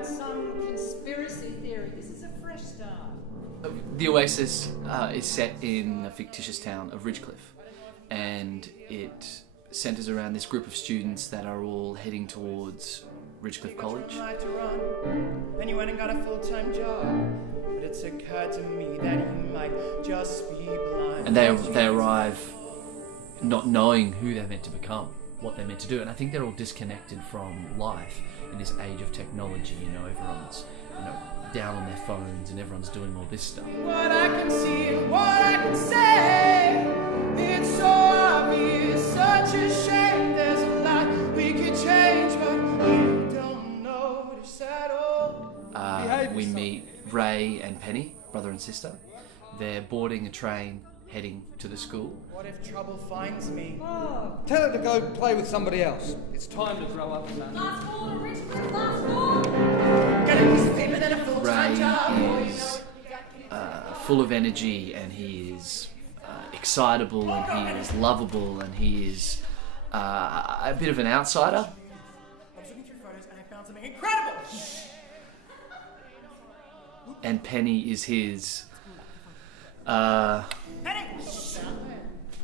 about some conspiracy theory. This is a fresh start. The Oasis is set in the fictitious town of Ridgecliffe, and it centres around this group of students that are all heading towards Ridgecliffe College. Then you went and got a full-time job, but it's occurred to me that you might just be blind. And they arrive not knowing who they're meant to become, what they're meant to do, and I think they're all disconnected from life in this age of technology. You know, everyone's down on their phones and everyone's doing all this stuff. What I can see and what I can say, it's so obvious, such a shame. There's a lot we could change, but you don't notice at all. We meet Ray and Penny, brother and sister. They're boarding a train heading to the school. What if trouble finds me? Tell her to go play with somebody else. It's time to grow up, man. Last call, Richard, last call! Get a piece of paper, then a full-time job. Ray is full of energy, and he is excitable, and he is lovable, and he is a bit of an outsider. I was looking through photos and I found something incredible! And Penny is his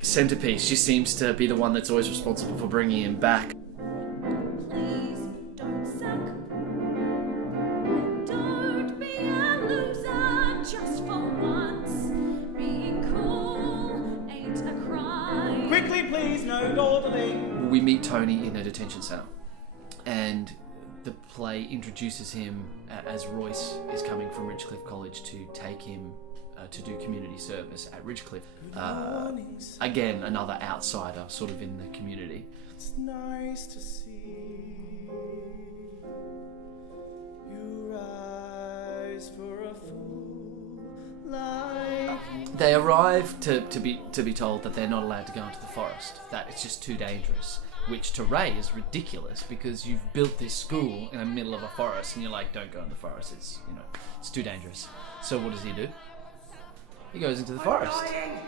centerpiece. She seems to be the one that's always responsible for bringing him back. Please don't suck. Don't be a loser just for once. Being cool ain't a crime. Quickly, please, no dawdling. We meet Tony in a detention cell, and the play introduces him as Royce is coming from Ridgecliffe College to take him to do community service at Ridgecliffe. Again, another outsider sort of in the community. It's nice to see you rise for a fool like. They arrive to be told that they're not allowed to go into the forest, that it's just too dangerous, which to Ray is ridiculous because you've built this school in the middle of a forest and you're like, don't go in the forest, it's too dangerous. So what does he do? He goes into the forest. I'm dying.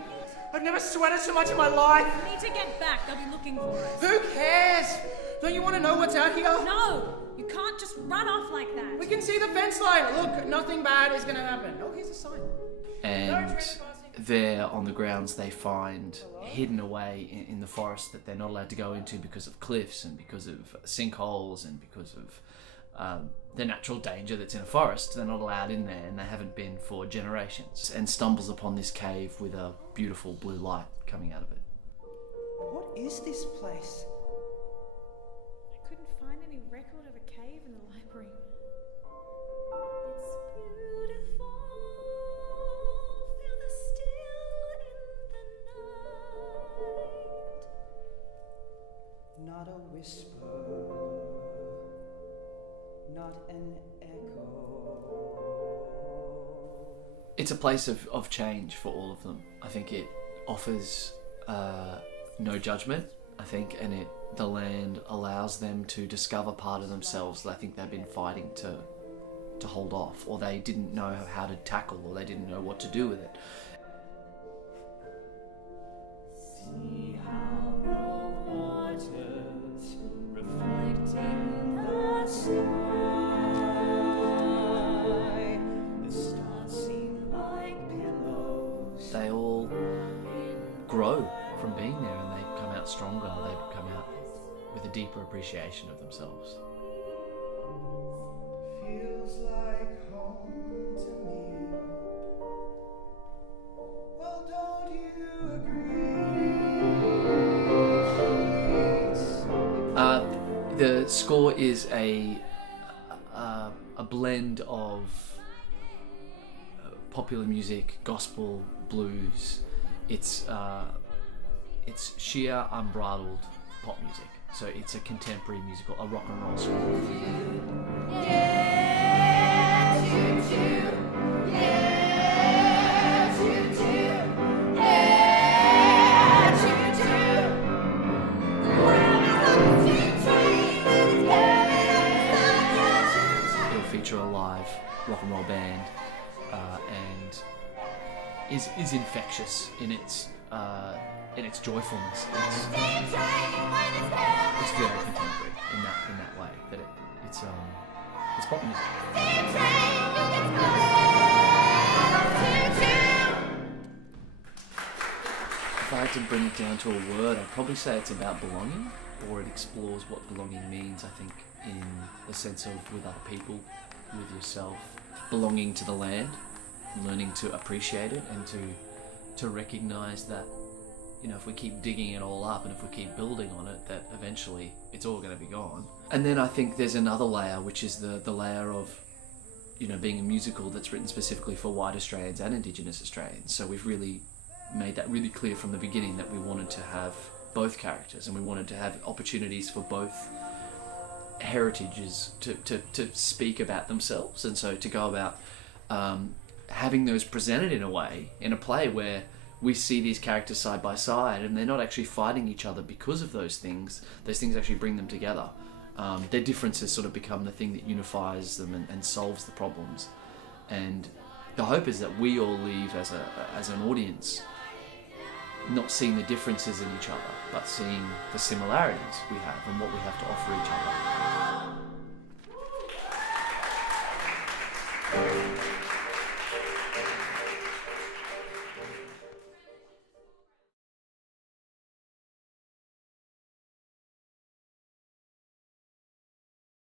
I've never sweated so much in my life. We need to get back. They'll be looking for us. Who cares? Don't you want to know what's out here? No! You can't just run off like that. We can see the fence line. Look, nothing bad is going to happen. Oh, here's a sign. And there on the grounds they find hidden away in the forest that they're not allowed to go into because of cliffs and because of sinkholes and because of the natural danger that's in a forest. They're not allowed in there, and they haven't been for generations, and stumbles upon this cave with a beautiful blue light coming out of it. What is this place? I couldn't find any record of a cave in the library. It's beautiful. Feel the still in the night. Not a whisper. Not an echo. It's a place of change for all of them. I think it offers no judgment, I think, and the land allows them to discover part of themselves that I think they've been fighting to hold off, or they didn't know how to tackle, or they didn't know what to do with it. See how the waters reflecting the sky. The stars seem like pillows. They all grow from being there, and they come out stronger. They come out with a deeper appreciation of themselves. Feels like home to me. Well, don't you agree? The score is a blend of popular music, gospel, blues. It's sheer unbridled pop music. So it's a contemporary musical, a rock and roll score. It'll feature a live rock and roll band, and is infectious in its joyfulness. It's very contemporary in that way. That It's pop music. If I had to bring it down to a word, I'd probably say it's about belonging, or it explores what belonging means, I think, in the sense of with other people, with yourself, belonging to the land, learning to appreciate it and to recognise that, you know, if we keep digging it all up and if we keep building on it, that eventually it's all going to be gone. And then I think there's another layer, which is the layer of, you know, being a musical that's written specifically for white Australians and Indigenous Australians. So we've really made that really clear from the beginning that we wanted to have both characters and we wanted to have opportunities for both heritages to speak about themselves, and so to go about having those presented in a way, in a play where we see these characters side by side and they're not actually fighting each other because of those things. Those things actually bring them together. Their differences sort of become the thing that unifies them and solves the problems. And the hope is that we all leave as an audience not seeing the differences in each other, but seeing the similarities we have and what we have to offer each other.